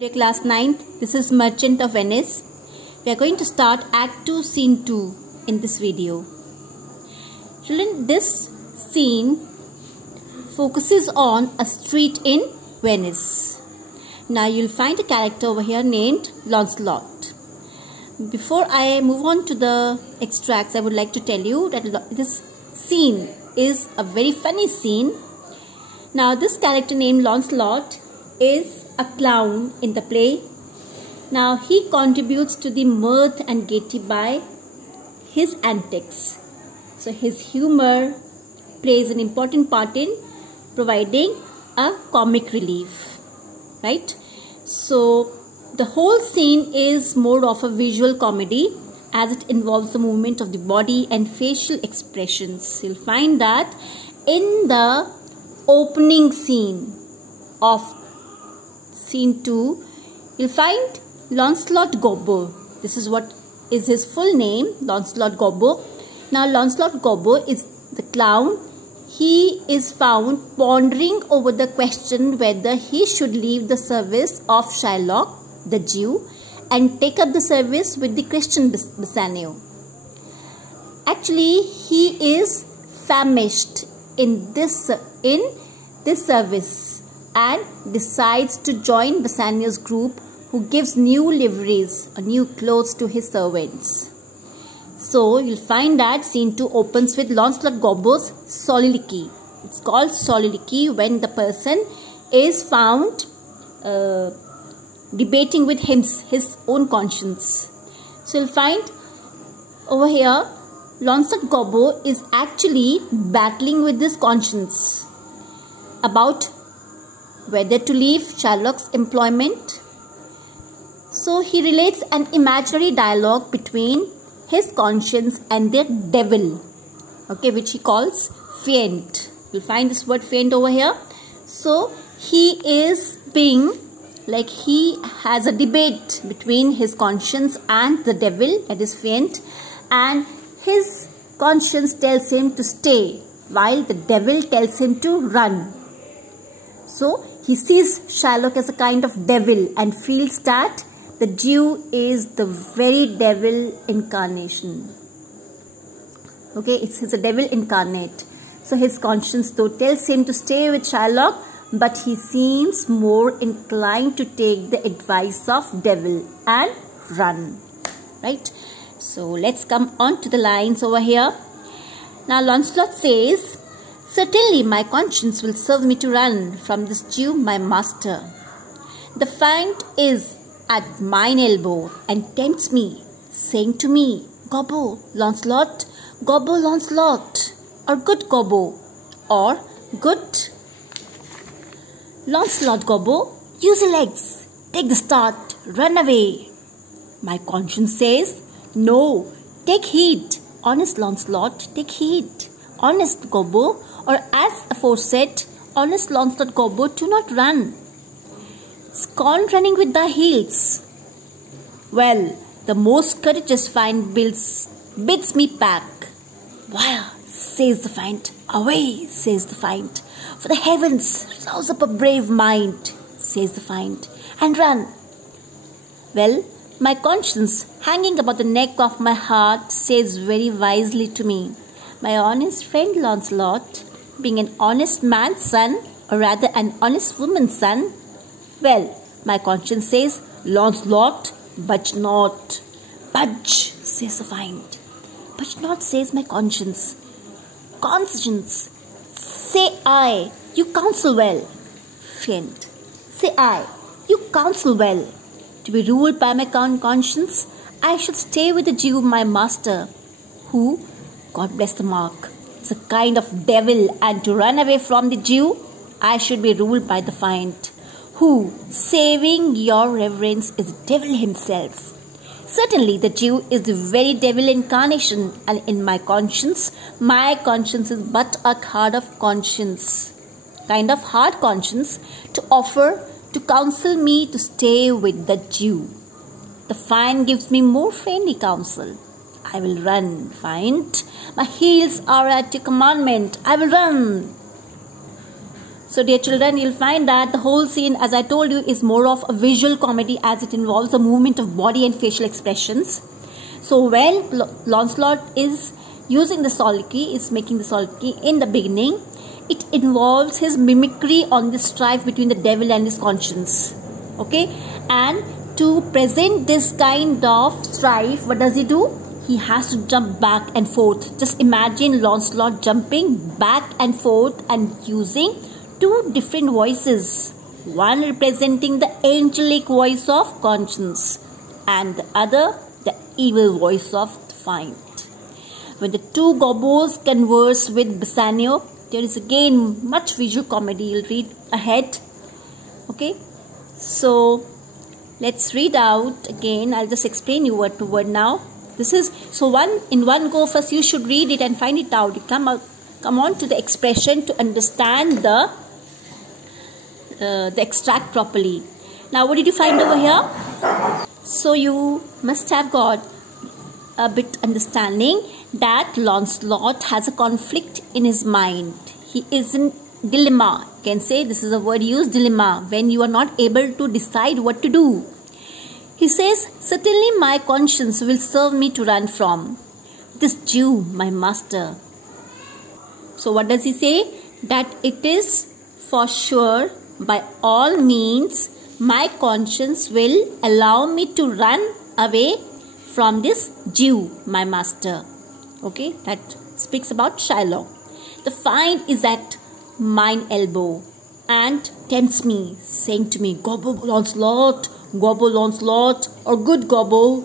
Dear class 9th, this is Merchant of Venice. We are going to start Act 2, Scene 2 in this video. Children, this scene focuses on a street in Venice. Now you'll find a character over here named Lancelot. Before I move on to the extracts, I would like to tell you that this scene is a very funny scene. Now this character named Lancelot is a clown in the play. Now he contributes to the mirth and gaiety by his antics. So his humor plays an important part in providing a comic relief, right? So the whole scene is more of a visual comedy as it involves the movement of the body and facial expressions. You'll find that in the opening scene of Scene 2, you'll find Lancelot Gobbo. This is what is his full name, Lancelot Gobbo. Now Lancelot Gobbo is the clown. He is found pondering over the question whether he should leave the service of Shylock, the Jew, and take up the service with the Christian Bassanio. Actually, he is famished in this service and decides to join Bassanio's group, who gives new liveries or new clothes to his servants. So you'll find that Scene 2 opens with Lancelot Gobbo's soliloquy. It's called soliloquy when the person is found debating with his own conscience. So you'll find over here Lancelot Gobbo is actually battling with his conscience about whether to leave Shylock's employment. So he relates an imaginary dialogue between his conscience and the devil, okay, which he calls Fiend. You'll find this word Fiend over here. So he is being like he has a debate between his conscience and the devil, that is Fiend, and his conscience tells him to stay while the devil tells him to run. So he sees Shylock as a kind of devil and feels that the Jew is the very devil incarnation. Okay, he's a devil incarnate. So his conscience though tells him to stay with Shylock, but he seems more inclined to take the advice of devil and run. Right? So let's come on to the lines over here. Now Lancelot says, "Certainly my conscience will serve me to run from this Jew my master. The fiend is at mine elbow and tempts me, saying to me, Gobbo, Lancelot, Gobbo, Lancelot, or good Gobbo, or good Lancelot Gobbo, use your legs, take the start, run away. My conscience says, no, take heed, honest Lancelot, take heed, honest Gobbo, or as aforesaid, honest Lancelot Gobbo, do not run. Scorn running with thy heels. Well, the most courageous fiend bids me back. Why, says the fiend. Away, says the fiend. For the heavens, rouse up a brave mind, says the fiend, and run. Well, my conscience, hanging about the neck of my heart, says very wisely to me, my honest friend Lancelot, being an honest man's son, or rather an honest woman's son, well, my conscience says, Lancelot, budge not. Budge, says the fiend. Budge not, says my conscience. Conscience, say I, you counsel well. Fiend, say I, you counsel well. To be ruled by my conscience, I should stay with the Jew, my master, who, God bless the mark, is a kind of devil, and to run away from the Jew, I should be ruled by the fiend, who, saving your reverence, is the devil himself. Certainly the Jew is the very devil incarnation, and in my conscience is but a kind of hard conscience to offer to counsel me to stay with the Jew. The fiend gives me more friendly counsel. I will run, fiend. My heels are at your commandment. I will run. So dear children, you'll find that the whole scene, as I told you, is more of a visual comedy as it involves the movement of body and facial expressions. So when Lancelot is using the soliloquy, is making the soliloquy in the beginning, it involves his mimicry on the strife between the devil and his conscience. Okay, and to present this kind of strife, what does he do? He has to jump back and forth. Just imagine Lancelot jumping back and forth and using two different voices. One representing the angelic voice of conscience and the other the evil voice of fiend. When the two gobos converse with Bassanio, there is again much visual comedy. You'll read ahead. Okay, so let's read out again. I'll just explain you word to word now. This is so in one go. First, you should read it and find it out. You come on to the expression to understand the extract properly. Now, what did you find over here? So you must have got a bit understanding that Lancelot has a conflict in his mind. He is in dilemma. You can say this is a word used, dilemma, when you are not able to decide what to do. He says, certainly my conscience will serve me to run from. This Jew, my master. So what does he say? That it is for sure, by all means, my conscience will allow me to run away from this Jew, my master. Okay, that speaks about Shylock. The fiend is at mine elbow and tempts me, saying to me, Gobbo Lancelot, Gobbo Lancelot, or good Gobbo,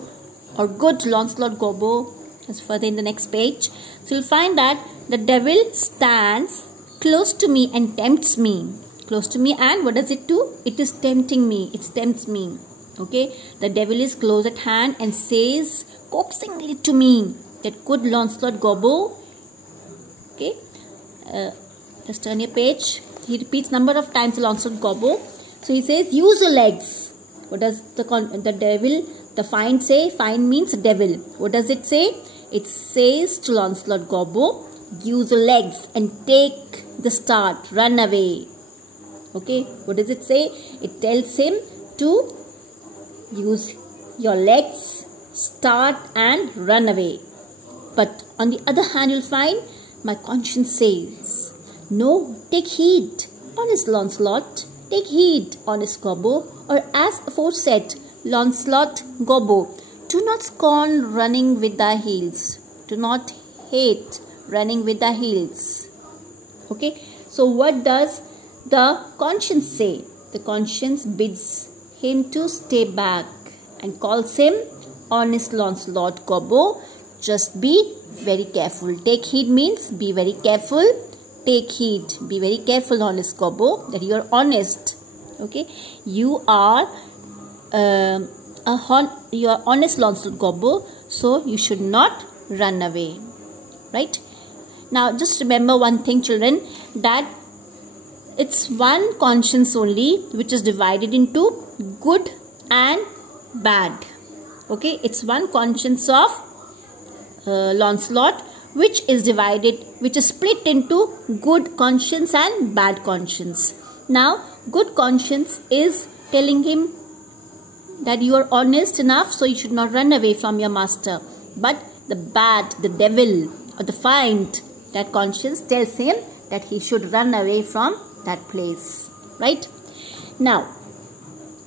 or good Lancelot Gobbo. That's further in the next page. So you'll find that the devil stands close to me and tempts me. Close to me, and what does it do? It is tempting me. It tempts me. Okay, the devil is close at hand and says coaxingly to me that good Lancelot Gobbo. Okay, just turn your page. He repeats number of times Lancelot Gobbo. So he says, use your legs. What does the devil, the fiend say? Fiend means devil. What does it say? It says to Lancelot Gobbo, use your legs and take the start, run away. Okay, what does it say? It tells him to use your legs, start and run away. But on the other hand, you'll find my conscience says, no, take heed, honest Lancelot, take heed, honest Gobbo, or as aforesaid, Lancelot Gobbo, do not scorn running with thy heels, do not hate running with thy heels. Okay, so what does the conscience say? The conscience bids him to stay back and calls him honest Lancelot Gobbo. Just be very careful. Take heed means be very careful. Take heed. Be very careful, honest Gobbo, that you are honest. Okay, you are honest Lancelot Gobbo, so you should not run away. Right? Now, just remember one thing, children, that it's one conscience only which is divided into good and bad. Okay, it's one conscience of Lancelot which is split into good conscience and bad conscience. Now, good conscience is telling him that you are honest enough, so you should not run away from your master. But the bad, the devil or the fiend, that conscience tells him that he should run away from that place. Right? Now,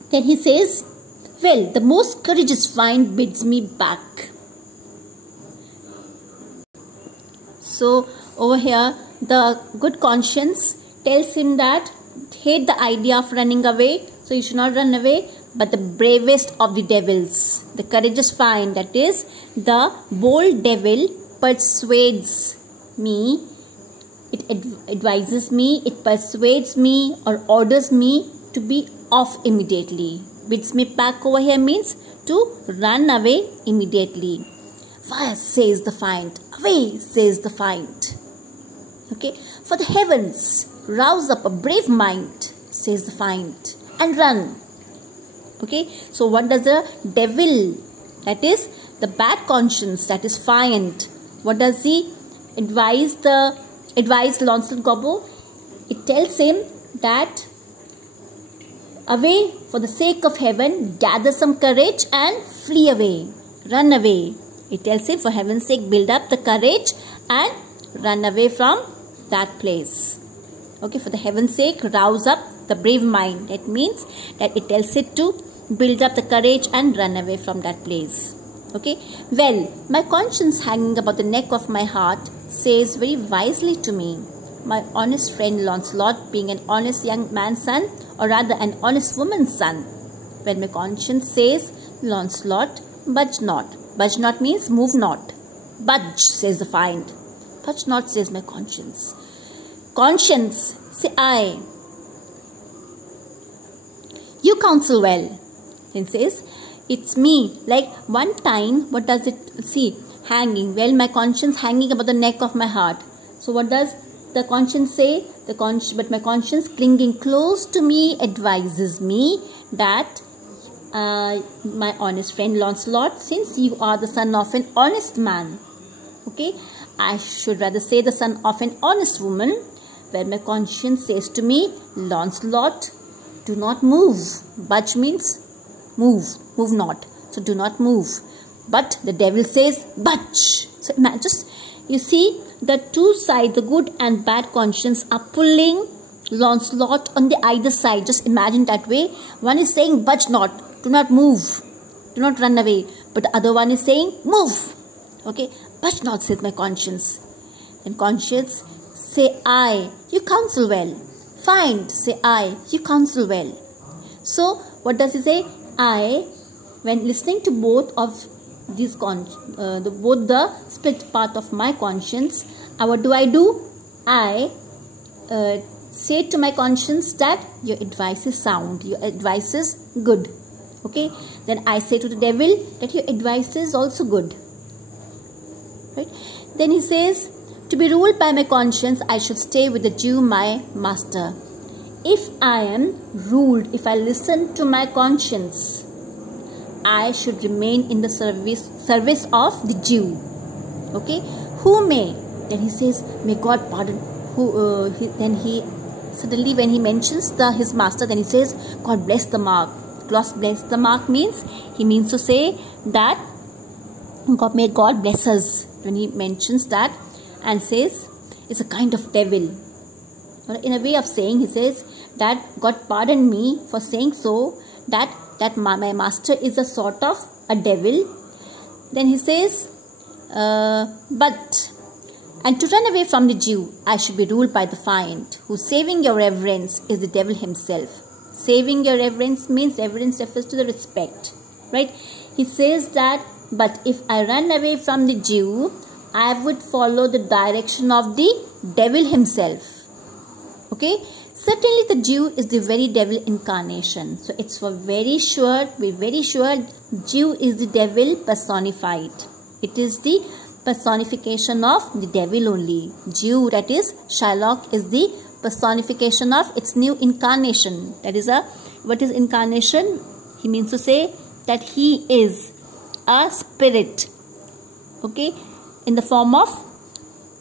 then he says, well, the most courageous fiend bids me back. So over here, the good conscience tells him that hate the idea of running away, so you should not run away. But the bravest of the devils, the courageous fiend, that is the bold devil, persuades me, it advises me, it persuades me or orders me to be off immediately. Bids me back over here means to run away immediately. Fire, says the fiend. Away, says the fiend. Okay, for the heavens, rouse up a brave mind, says the fiend, and run. Okay, so what does the devil, that is the bad conscience, that is fiend, what does he advise Lancelot Gobbo? It tells him that away for the sake of heaven, gather some courage and flee away, run away. It tells him, for heaven's sake, build up the courage and run away from that place. Okay, for the heaven's sake, rouse up the brave mind. That means that it tells it to build up the courage and run away from that place. Okay, well, my conscience hanging about the neck of my heart says very wisely to me, my honest friend Launcelot, being an honest young man's son, or rather an honest woman's son. When my conscience says, Launcelot, budge not. Budge not means move not. Budge, says the fiend. Budge not, says my conscience. Conscience, say I. You counsel well. Then says, it's me. Like one time, what does it see? Hanging. Well, my conscience hanging about the neck of my heart. So what does the conscience say? But my conscience clinging close to me advises me that my honest friend Launcelot, since you are the son of an honest man, okay, I should rather say the son of an honest woman, where my conscience says to me, Launcelot, do not move. Budge means move not. So do not move. But the devil says, budge. So just, you see, the two sides, the good and bad conscience, are pulling Launcelot on the either side. Just imagine that way. One is saying, budge not. Do not move. Do not run away. But the other one is saying, move. Okay. Budge not, says my conscience. Then conscience, say I. You counsel well. Find, say I. You counsel well. So, what does he say? I, when listening to both of these both the split part of my conscience, what do? I say to my conscience that your advice is sound. Your advice is good. Okay, then I say to the devil that your advice is also good. Right? Then he says, to be ruled by my conscience, I should stay with the Jew, my master. If I am ruled, if I listen to my conscience, I should remain in the service of the Jew. Okay, who may? Then he says, may God pardon. Then he suddenly, when he mentions his master, then he says, God bless the mark. God bless the mark means, he means to say that may God bless us. When he mentions that and says, it's a kind of devil. In a way of saying, he says that God pardon me for saying so, that my master is a sort of a devil. Then he says, and to run away from the Jew, I should be ruled by the fiend, who saving your reverence is the devil himself. Saving your reverence means reverence refers to the respect, right? He says that, but if I run away from the Jew, I would follow the direction of the devil himself. Okay, certainly the Jew is the very devil incarnation. So it's for very sure, we're very sure Jew is the devil personified. It is the personification of the devil only. Jew, that is Shylock, is the personification of its new incarnation. That is what is incarnation? He means to say that he is a spirit, okay, in the form of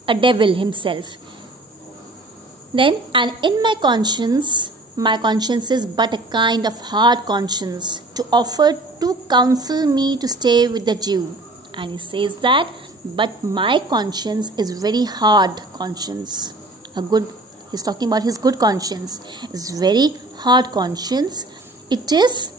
a devil himself. Then, and in my conscience is but a kind of hard conscience to offer to counsel me to stay with the Jew. And he says that, but my conscience is very hard conscience. He's talking about his good conscience. It's very hard conscience. It is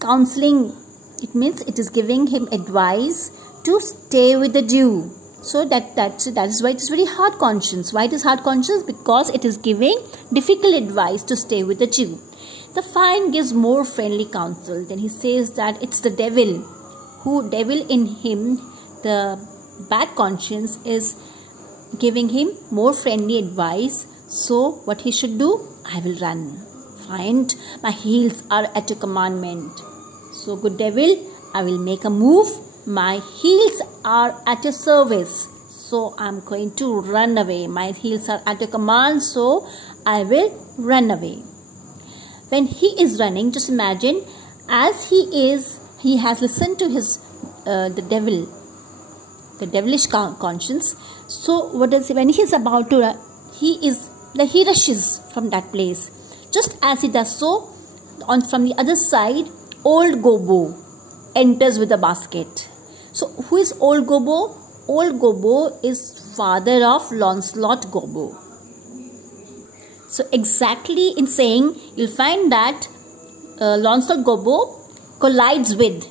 counseling. It means it is giving him advice to stay with the Jew. So that is why it is very hard conscience. Why it is hard conscience? Because it is giving difficult advice to stay with the Jew. The fiend gives more friendly counsel. Then he says that it's the devil. Devil in him, the bad conscience, is giving him more friendly advice. So what he should do? I will run. Find, my heels are at your commandment. So good devil, I will make a move. My heels are at your service. So I'm going to run away. My heels are at your command. So I will run away. When he is running, just imagine, as he has listened to his the devilish conscience. So what does he, when he is about to run, he is he rushes from that place. Just as he does so, from the other side, old Gobbo enters with a basket. So who is old Gobbo? Old Gobbo is father of Lancelot Gobbo. So exactly in saying, you'll find that Lancelot Gobbo collides with,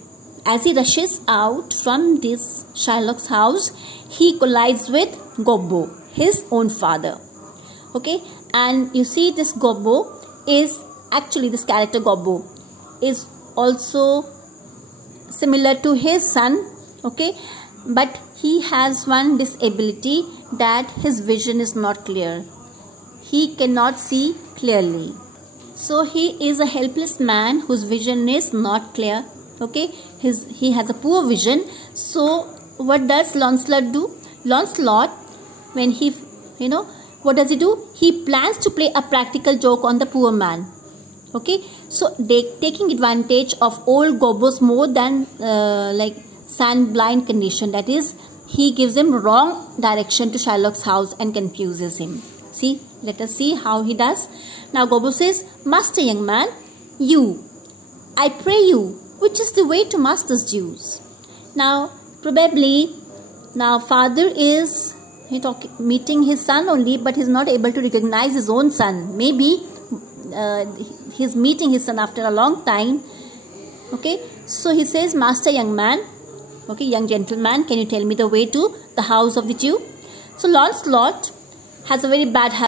as he rushes out from this Shylock's house, he collides with Gobbo, his own father. Okay, and you see this Gobbo is actually, this character Gobbo is also similar to his son. Okay, but he has one disability, that his vision is not clear. He cannot see clearly. So he is a helpless man whose vision is not clear. Okay, he has a poor vision. So what does Lancelot do? Lancelot, when he, what does he do? He plans to play a practical joke on the poor man. Okay, so taking advantage of old Gobbo's more than sand blind condition, that is, he gives him wrong direction to Shylock's house and confuses him. See, let us see how he does. Now Gobbo says, "Master, young man, I pray you, which is the way to master's dues?" Now probably, father is meeting his son only, but he's not able to recognize his own son. Maybe he's meeting his son after a long time. Okay, so he says, "Master, young man, okay, young gentleman, can you tell me the way to the house of the Jew?" So Lancelot has a very bad habit.